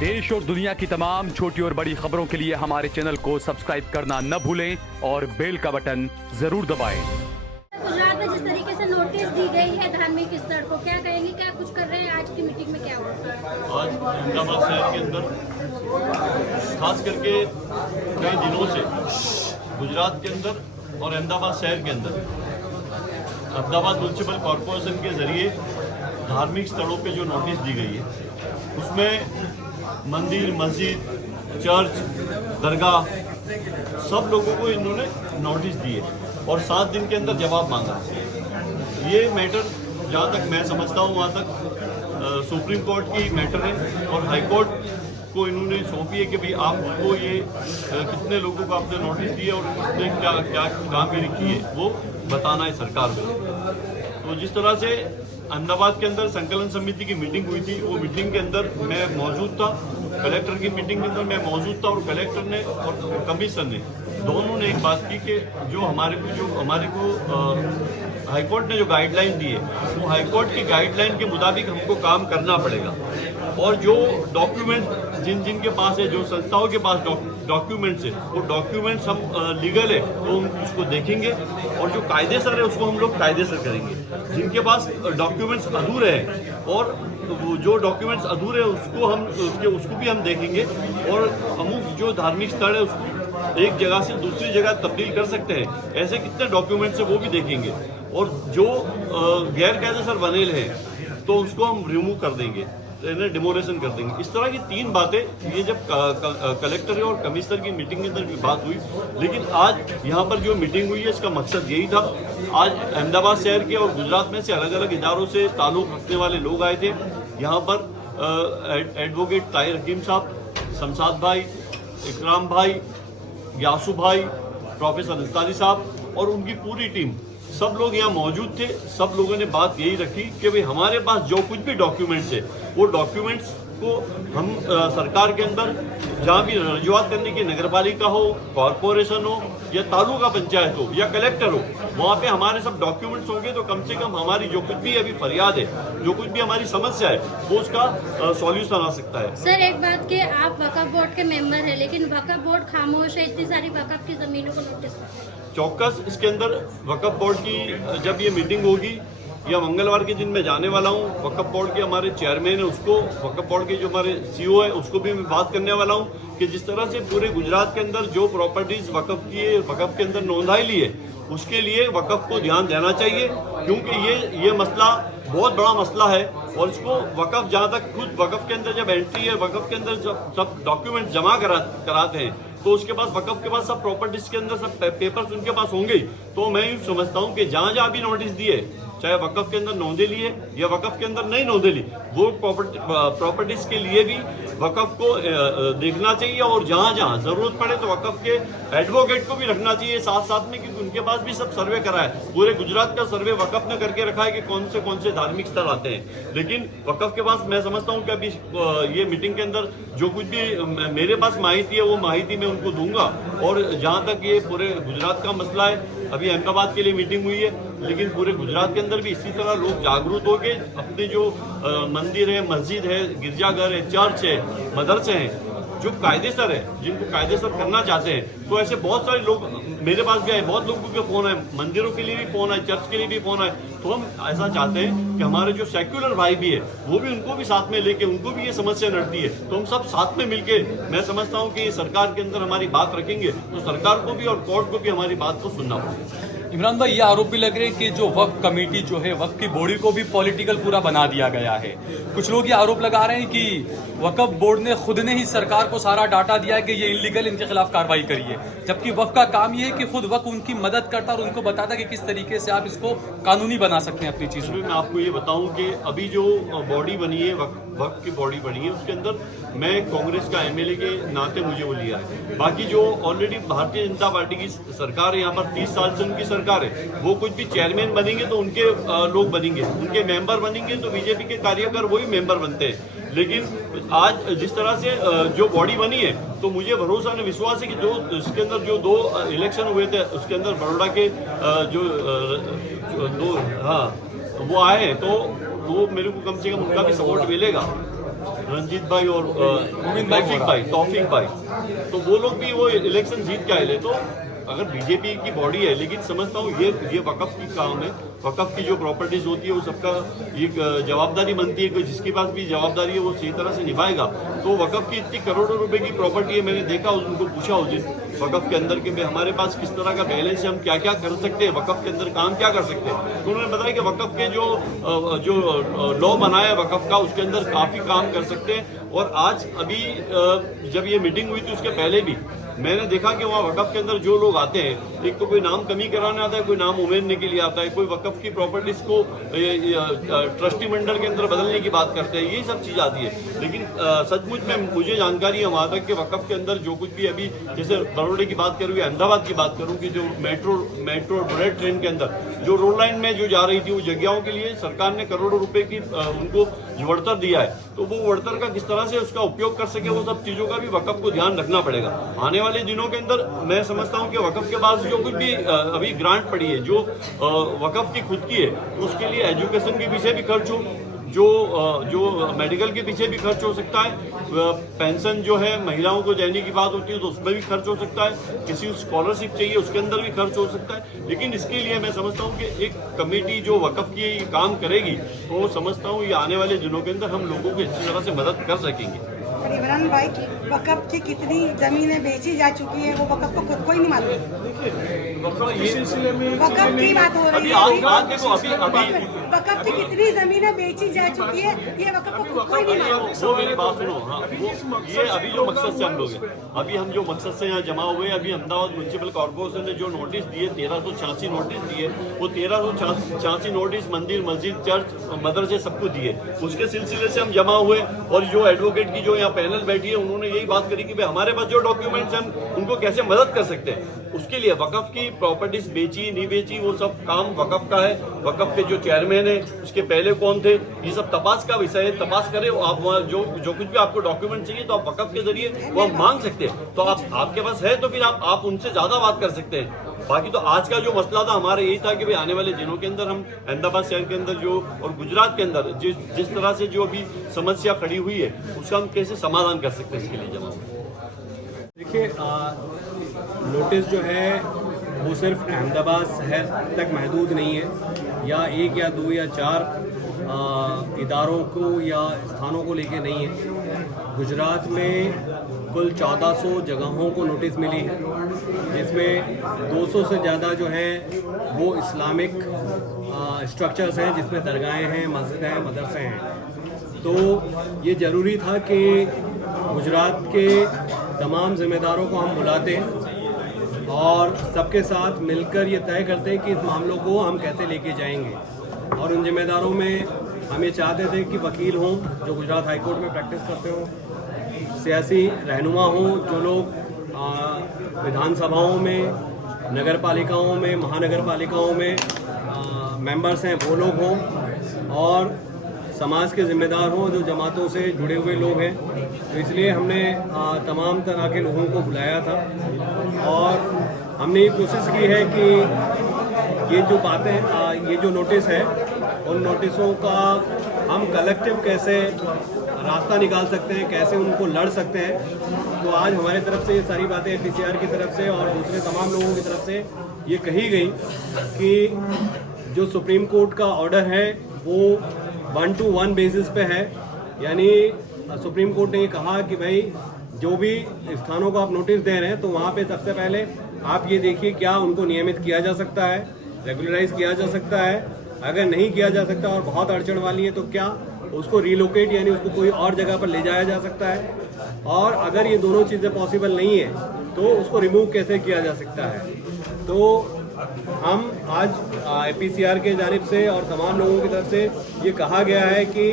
देश और दुनिया की तमाम छोटी और बड़ी खबरों के लिए हमारे चैनल को सब्सक्राइब करना न भूलें और बेल का बटन जरूर दबाएं। गुजरात में जिस तरीके से नोटिस दी गई है धार्मिक स्थल को, क्या कहेंगे, क्या कुछ कर रहे हैं? आज की मीटिंग में क्या हुआ? आज अहमदाबाद शहर के अंदर खास करके कई दिनों से गुजरात के अंदर और अहमदाबाद शहर के अंदर अहमदाबाद म्यूनसिपल कॉरपोरेशन के जरिए धार्मिक स्थलों पे जो नोटिस दी गई है उसमें मंदिर, मस्जिद, चर्च, दरगाह सब लोगों को इन्होंने नोटिस दिए और 7 दिन के अंदर जवाब मांगा। ये मैटर जहाँ तक मैं समझता हूँ वहाँ तक सुप्रीम कोर्ट की मैटर है और हाई कोर्ट को इन्होंने सौंपी है कि भाई आपको ये कितने लोगों को आपने नोटिस दिए और उसने क्या क्या कामगिरी की है वो बताना है सरकार को। तो जिस तरह से अहमदाबाद के अंदर संकलन समिति की मीटिंग हुई थी, वो मीटिंग के अंदर मैं मौजूद था, कलेक्टर की मीटिंग के अंदर मैं मौजूद था और कलेक्टर ने और कमिश्नर ने दोनों ने एक बात की कि जो हमारे को हाईकोर्ट ने जो गाइडलाइन दी है वो हाईकोर्ट की गाइडलाइन के मुताबिक हमको काम करना पड़ेगा और जो डॉक्यूमेंट जिन के पास है, जो संस्थाओं के पास डॉक्यूमेंट्स है, वो डॉक्यूमेंट्स हम लीगल है तो हम उसको देखेंगे और जो कायदेसर है उसको हम लोग कायदेसर करेंगे। जिनके पास डॉक्यूमेंट्स अधूरे हैं और वो जो डॉक्यूमेंट्स अधूरे हैं उसको भी हम देखेंगे और अमुक जो धार्मिक स्थल है उसको एक जगह से दूसरी जगह तब्दील कर सकते हैं, ऐसे कितने डॉक्यूमेंट्स है वो भी देखेंगे और जो गैर कायदेसर बनेल है तो उसको हम रिमूव कर देंगे, डिमोलेशन कर देंगे। इस तरह की 3 बातें ये जब कलेक्टर और कमिश्नर की मीटिंग के अंदर भी बात हुई, लेकिन आज यहाँ पर जो मीटिंग हुई है इसका मकसद यही था। आज अहमदाबाद शहर के और गुजरात में से अलग अलग इदारों से ताल्लुक़ रखने वाले लोग आए थे यहाँ पर। एडवोकेट ताहिर हकीम साहब, शमशाद भाई, इकराम भाई, यासू भाई, प्रोफेसर अंसारी साहब और उनकी पूरी टीम, सब लोग यहाँ मौजूद थे। सब लोगों ने बात यही रखी कि भाई हमारे पास जो कुछ भी डॉक्यूमेंट्स है वो डॉक्यूमेंट्स को हम सरकार के अंदर जहाँ भी रजूआत करने की, नगरपालिका हो, कॉरपोरेशन हो या तालुका पंचायत हो या कलेक्टर हो, वहाँ पे हमारे सब डॉक्यूमेंट्स होंगे तो कम से कम हमारी जो कुछ भी अभी फरियाद है, जो कुछ भी हमारी समस्या है वो उसका सॉल्यूशन आ सकता है। सर, एक बात कि आप वक्फ बोर्ड के मेंबर हैं लेकिन वक्फ बोर्ड खामोश है, इतनी सारी वक्फ की जमीनों को नोटिस। चौक्कस इसके अंदर वक्फ बोर्ड की जब ये मीटिंग होगी या मंगलवार के दिन मैं जाने वाला हूँ, वक्फ बोर्ड के हमारे चेयरमैन है उसको, वक्फ बोर्ड के जो हमारे सीईओ है उसको भी मैं बात करने वाला हूँ कि जिस तरह से पूरे गुजरात के अंदर जो प्रॉपर्टीज वक्फ की है, वक्फ के अंदर नोंदाई ली है, उसके लिए वक्फ को ध्यान देना चाहिए क्योंकि ये मसला बहुत बड़ा मसला है और इसको वक्फ जहाँ तक खुद वक्फ के अंदर जब एंट्री है, वक्फ के अंदर सब डॉक्यूमेंट जमा कराते हैं तो उसके पास वक्फ के पास सब प्रॉपर्टीज के अंदर सब पेपर्स उनके पास होंगे। तो मैं यूँ समझता हूँ कि जहाँ भी नोटिस दिए, चाहे वक्फ के अंदर नोंदे लिए या वक्फ के अंदर नहीं नोंदे ली, वो प्रॉपर्टीज के लिए भी वक्फ को देखना चाहिए और जहाँ जरूरत पड़े तो वक्फ के एडवोकेट को भी रखना चाहिए साथ में, क्योंकि उनके पास भी सब सर्वे करा है। पूरे गुजरात का सर्वे वक्फ ने करके रखा है कि कौन से धार्मिक स्थल आते हैं, लेकिन वक्फ के पास मैं समझता हूँ कि अभी ये मीटिंग के अंदर जो कुछ भी मेरे पास माहिती है वो माहिती मैं उनको दूंगा और जहाँ तक ये पूरे गुजरात का मसला है, अभी अहमदाबाद के लिए मीटिंग हुई है लेकिन पूरे गुजरात के अंदर भी इसी तरह लोग जागरूक होके अपने जो मंदिर है, मस्जिद है, गिरजाघर है, चर्च है, मदरसे हैं जो कायदेसर है, जिनको कायदेसर करना चाहते हैं, तो ऐसे बहुत सारे लोग मेरे पास भी आए, बहुत लोगों के फोन आए, मंदिरों के लिए भी फोन आए, चर्च के लिए भी फोन आए। तो हम ऐसा चाहते हैं कि हमारे जो सेक्युलर भाई भी है वो भी, उनको भी साथ में लेके, उनको भी ये समस्या नड़ती है तो हम सब साथ में मिलके, मैं समझता हूँ कि सरकार के अंदर हमारी बात रखेंगे तो सरकार को भी और कोर्ट को भी हमारी बात को सुनना पड़ेगा। इमरान भाई, ये आरोप भी लग रहे हैं कि जो वक्फ कमेटी जो है, वक्फ की बॉडी को भी पॉलिटिकल पूरा बना दिया गया है। कुछ लोग ये आरोप लगा रहे हैं कि वक्फ बोर्ड ने खुद ने ही सरकार को सारा डाटा दिया है कि ये इलीगल, इनके खिलाफ कार्रवाई करिए, जबकि वक्फ का काम ये है कि खुद वक्फ उनकी मदद करता और उनको बताता कि किस तरीके से आप इसको कानूनी बना सकते हैं अपनी चीज़ों में। मैं आपको ये बताऊं कि अभी जो बॉडी बनी है, वक्फ की बॉडी बनी है, उसके अंदर मैं कांग्रेस का एमएलए के नाते मुझे वो लिया है। बाकी जो ऑलरेडी भारतीय जनता पार्टी की सरकार है, यहाँ पर 30 साल से उनकी सरकार है, वो कुछ भी चेयरमैन बनेंगे तो उनके लोग बनेंगे, उनके मेंबर बनेंगे तो बीजेपी के कार्यकर वही मेंबर बनते हैं। लेकिन आज जिस तरह से जो बॉडी बनी है तो मुझे भरोसा और विश्वास है कि जो इसके अंदर जो 2 इलेक्शन हुए थे उसके अंदर बड़ौदा के जो 2 वो आए हैं तो वो मेरे को कम से कम उनका भी सपोर्ट मिलेगा। रंजीत भाई और मोमिन भाई तौफीक भाई, तो वो लोग भी वो इलेक्शन जीत के आए ले। तो अगर बीजेपी की बॉडी है, लेकिन समझता हूँ ये वक़्फ़ की काम है, वक़्फ़ की जो प्रॉपर्टीज होती है वो सबका एक जवाबदारी बनती है कि जिसके पास भी जवाबदारी है वो सही तरह से निभाएगा। तो वक़्फ़ की इतनी करोड़ों रुपए की प्रॉपर्टी है, मैंने देखा उनको पूछा उस दिन वक़्फ़ के अंदर कि भाई हमारे पास किस तरह का बैलेंस है, हम क्या क्या कर सकते हैं, वक़्फ़ के अंदर काम क्या कर सकते हैं। तो उन्होंने बताया कि वक़्फ़ के जो लॉ बनाया वक़्फ़ का, उसके अंदर काफ़ी काम कर सकते हैं। और आज अभी जब ये मीटिंग हुई थी उसके पहले भी मैंने देखा कि वहाँ वक़्फ़ के अंदर जो लोग आते हैं, एक तो कोई नाम कमी कराने आता है, कोई नाम उमेरने के लिए आता है, कोई वक़्फ़ की प्रॉपर्टीज़ को ट्रस्टी मंडल के अंदर बदलने की बात करते हैं, यही सब चीज़ आती है। लेकिन सचमुच में मुझे जानकारी है वहाँ तक कि वक़्फ़ के अंदर जो कुछ भी अभी, जैसे बड़ौदे की बात करूँ या अहमदाबाद की बात करूँ कि जो मेट्रो बुलेट ट्रेन के अंदर जो रोड लाइन में जो जा रही थी, वो जगहों के लिए सरकार ने करोड़ों रुपए की उनको बढ़तर दिया है। तो वो बढ़तर का किस तरह से उसका उपयोग कर सके, वो सब चीज़ों का भी वक़्फ़ को ध्यान रखना पड़ेगा। आने वाले दिनों के अंदर मैं समझता हूं कि वक़्फ़ के पास जो कुछ भी अभी ग्रांट पड़ी है, जो वक़्फ़ की खुद की है, उसके लिए एजुकेशन के पीछे भी खर्च हो, जो मेडिकल के पीछे भी खर्च हो सकता है, पेंशन जो है महिलाओं को देने की बात होती है तो उसमें भी खर्च हो सकता है, किसी स्कॉलरशिप चाहिए उसके अंदर भी खर्च हो सकता है। लेकिन इसके लिए मैं समझता हूं कि एक कमेटी जो वक़्फ़ की काम करेगी, तो समझता हूं ये आने वाले दिनों के अंदर हम लोगों को अच्छी तरह से मदद कर सकेंगे। इमरान भाई, वक़्फ़ की कितनी जमीनें बेची जा चुकी है वो वक़्फ़ को खुद को ही नहीं मालूम। वक़्फ़ की बात हो रही है, वक़्फ़ की कितनी जमीनें बेची जा चुकी है ये वक़्फ़ को खुद को ही नहीं मालूम। वो मेरी बात सुनो, हाँ, ये अभी जो मकसद से हम लोग हैं, अभी हम जो मकसद से यहाँ जमा हुए, अभी अहमदाबाद म्यूनसिपल कॉर्पोरेशन ने जो नोटिस दिए, 1386 नोटिस दिए, वो 1386 नोटिस मंदिर, मस्जिद, चर्च, मदरसे सबको दिए। उसके सिलसिले से हम जमा हुए और जो एडवोकेट की जो यहाँ पैनल बैठी है, उन्होंने यही बात करी कि भाई हमारे पास जो डॉक्यूमेंट्स हैं हम उनको कैसे मदद कर सकते हैं। उसके लिए वक़्फ़ की प्रॉपर्टीज बेची नहीं बेची वो सब काम वक़्फ़ का है। वक़्फ़ के जो चेयरमैन है, उसके पहले कौन थे, ये सब तपास का विषय है, तपास करें। आप वहाँ जो कुछ भी आपको डॉक्यूमेंट चाहिए तो आप वक़्फ़ के जरिए वो आप मांग सकते हैं। तो आपके पास है तो फिर आप उनसे ज्यादा बात कर सकते हैं। बाकी तो आज का जो मसला था हमारा यही था कि भाई आने वाले दिनों के अंदर हम अहमदाबाद शहर के अंदर जो और गुजरात के अंदर जिस तरह से जो अभी समस्या खड़ी हुई है उसका हम कैसे समाधान कर सकते हैं, इसके लिए जमा। देखिए, नोटिस जो है वो सिर्फ अहमदाबाद शहर तक महदूद नहीं है, या एक या दो या चार इदारों को या स्थानों को लेके नहीं है। गुजरात में कुल 1400 जगहों को नोटिस मिली है, जिसमें 200 से ज़्यादा जो है वो इस्लामिक स्ट्रक्चर्स हैं, जिसमें दरगाहें हैं, मस्जिद हैं, मदरसे हैं। तो ये ज़रूरी था कि गुजरात के तमाम ज़िम्मेदारों को हम बुलाते और सबके साथ मिलकर ये तय करते हैं कि इस मामलों को हम कैसे लेके जाएंगे। और उन जिम्मेदारों में हम ये चाहते थे कि वकील हों जो गुजरात हाई कोर्ट में प्रैक्टिस करते हों, सियासी रहनुमा हों जो लोग विधानसभाओं में, नगर पालिकाओं में, महानगर पालिकाओं में मेंबर्स हैं वो लोग हों, और समाज के जिम्मेदार हों जो जमातों से जुड़े हुए लोग हैं। तो इसलिए हमने तमाम तरह के लोगों को बुलाया था और हमने ये कोशिश की है कि ये जो बातें, ये जो नोटिस है, उन नोटिसों का हम कलेक्टिव कैसे रास्ता निकाल सकते हैं, कैसे उनको लड़ सकते हैं। तो आज हमारी तरफ से ये सारी बातें पीसीआर की तरफ से और दूसरे तमाम लोगों की तरफ से ये कही गई कि जो सुप्रीम कोर्ट का ऑर्डर है वो 1-to-1 बेसिस पे है। यानी सुप्रीम कोर्ट ने ये कहा कि भाई जो भी स्थानों को आप नोटिस दे रहे हैं तो वहाँ पे सबसे पहले आप ये देखिए क्या उनको नियमित किया जा सकता है, रेगुलराइज किया जा सकता है। अगर नहीं किया जा सकता और बहुत अड़चन वाली है तो क्या उसको रिलोकेट यानी उसको कोई और जगह पर ले जाया जा सकता है, और अगर ये दोनों चीज़ें पॉसिबल नहीं है तो उसको रिमूव कैसे किया जा सकता है। तो हम आज APCR के जानिब से और तमाम लोगों की तरफ से ये कहा गया है कि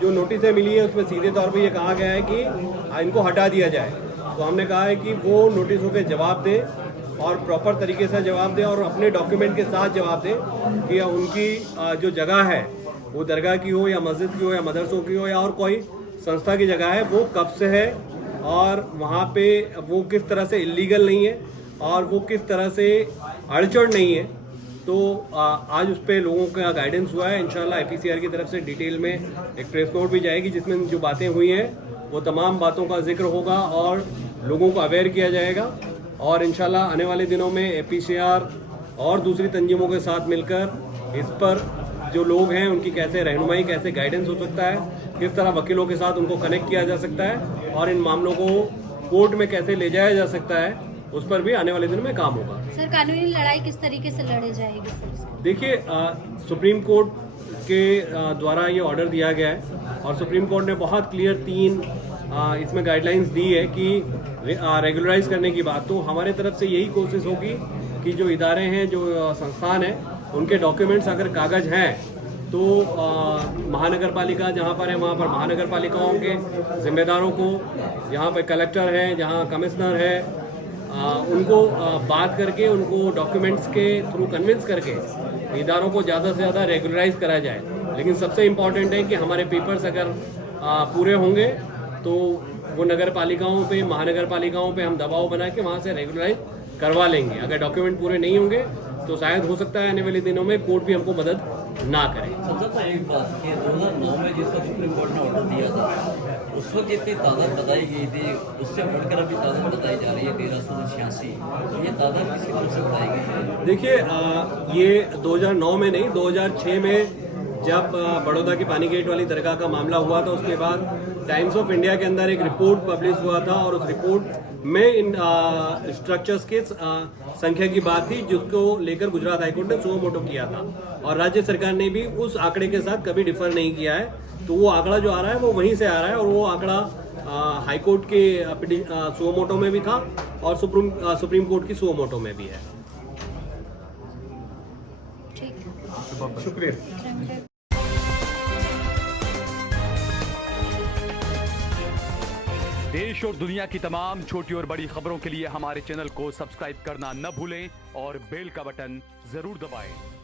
जो नोटिसें मिली है उसमें सीधे तौर पे ये कहा गया है कि इनको हटा दिया जाए। तो हमने कहा है कि वो नोटिसों के जवाब दें और प्रॉपर तरीके से जवाब दें और अपने डॉक्यूमेंट के साथ जवाब दें कि उनकी जो जगह है वो दरगाह की हो या मस्जिद की हो या मदरसों की हो या और कोई संस्था की जगह है वो कब से है और वहाँ पे वो किस तरह से इलीगल नहीं है और वो किस तरह से अड़चन नहीं है। तो आज उस पर लोगों का गाइडेंस हुआ है। इंशाल्लाह APCR की तरफ से डिटेल में एक प्रेस नोट भी जाएगी जिसमें जो बातें हुई हैं वो तमाम बातों का जिक्र होगा और लोगों को अवेयर किया जाएगा। और इंशाल्लाह आने वाले दिनों में APCR और दूसरी तंजीमों के साथ मिलकर इस पर जो लोग हैं उनकी कैसे रहनुमाई, कैसे गाइडेंस हो सकता है, किस तरह वकीलों के साथ उनको कनेक्ट किया जा सकता है और इन मामलों को कोर्ट में कैसे ले जाया जा सकता है, उस पर भी आने वाले दिनों में काम होगा। सर कानूनी लड़ाई किस तरीके से लड़ी जाएगी सर? देखिए, सुप्रीम कोर्ट के द्वारा ये ऑर्डर दिया गया है और सुप्रीम कोर्ट ने बहुत क्लियर 3 इसमें गाइडलाइंस दी है कि रेगुलराइज करने की बात। तो हमारे तरफ से यही कोशिश होगी कि जो इदारे हैं, जो संस्थान हैं, उनके डॉक्यूमेंट्स अगर कागज हैं तो महानगर पालिका जहाँ पर है वहाँ पर महानगर पालिकाओं के जिम्मेदारों को, जहाँ पर कलेक्टर हैं, जहाँ कमिश्नर है, उनको बात करके उनको डॉक्यूमेंट्स के थ्रू कन्विंस करके इदारों को ज़्यादा से ज़्यादा रेगुलराइज करा जाए। लेकिन सबसे इम्पॉर्टेंट है कि हमारे पेपर्स अगर पूरे होंगे तो वो नगर पालिकाओं पे, महानगर पालिकाओं पे हम दबाव बना के वहाँ से रेगुलराइज करवा लेंगे। अगर डॉक्यूमेंट पूरे नहीं होंगे तो शायद हो सकता है आने वाले दिनों में कोर्ट भी हमको मदद ना करे। सबसे एक बात कि 2009 में जिस वक्त सुप्रीम कोर्ट ने ऑर्डर दिया था उस वक्त जितनी तादाद बताई गई थी उससे बढ़कर अभी तादाद बताई जा रही है 1386। तो ये तादाद किसी तरफ से बताई गई है? देखिए, ये 2009 में नहीं, 2006 में जब बड़ौदा की पानी गेट वाली दरगाह का मामला हुआ था, उसके बाद टाइम्स ऑफ इंडिया के अंदर एक रिपोर्ट पब्लिश हुआ था और उस रिपोर्ट में इन स्ट्रक्चर्स के संख्या की बात थी जिसको लेकर गुजरात हाईकोर्ट ने सुओ मोटो किया था और राज्य सरकार ने भी उस आंकड़े के साथ कभी डिफर नहीं किया है। तो वो आंकड़ा जो आ रहा है वो वहीं से आ रहा है और वो आंकड़ा हाईकोर्ट के सुओ मोटो में भी था और सुप्रीम कोर्ट की सुओ मोटो में भी है। ठीक, शुक्रिया। देश और दुनिया की तमाम छोटी और बड़ी खबरों के लिए हमारे चैनल को सब्सक्राइब करना न भूलें और बेल का बटन जरूर दबाएं।